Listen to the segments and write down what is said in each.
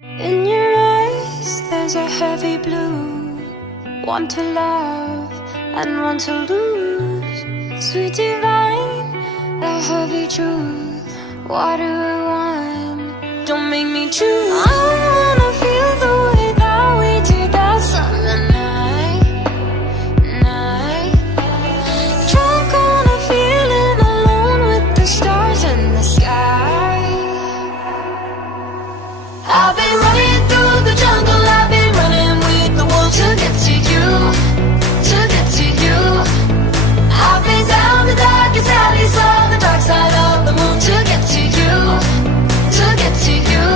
In your eyes there's a heavy blue, want to love and want to lose. Sweet divine, the heavy truth. What do I want? Don't make me choose. I wanna feel the way that we did that summer night. Drunk on a feeling, alone with the stars in the sky. I've been running through the jungle, I've been running with the wolves to get to you, to get to you. I've been down the darkest alleys, on the dark side of the moon to get to you, to get to you.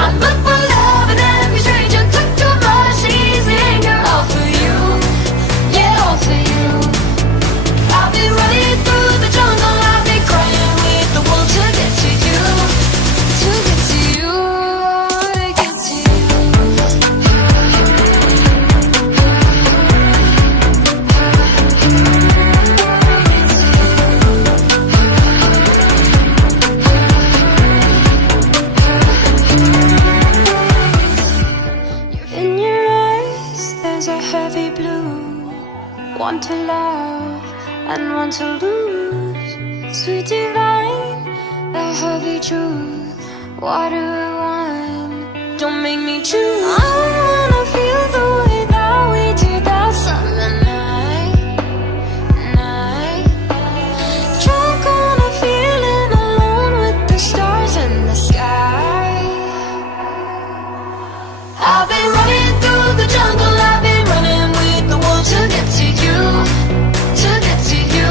I look for love in every stranger, took too much easy anger, all for you, yeah, all for you. I've been running through the jungle, I've been crying with the wolves to get to you, to get to you. Want to love and want to lose. Sweet divine, the heavy truth. What do I want? Don't make me choose. I wanna feel the way that we did that summer night. Drunk on a feeling, alone with the stars in the sky. I've been running through the jungle, I've been running with the wolves to get to you, to get to you.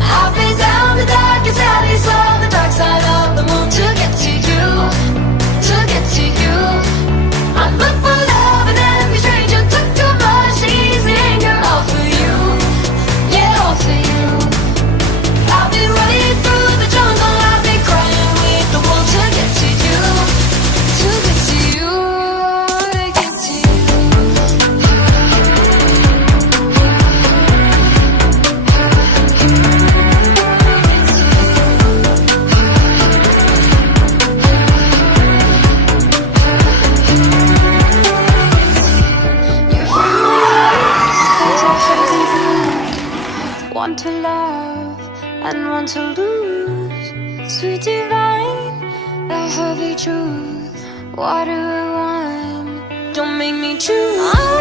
I've been down the darkest alleys, on the dark side of the moon to get to you, to get to you. I look for love in every stranger, took too much easy anger, all for you, yeah, all for you. I've been running through the jungle, I've been crying with the wolves to get to you, to get to you, to get to you. Want to love and want to lose. Sweet divine, the heavy truth. What do I want? Don't make me choose.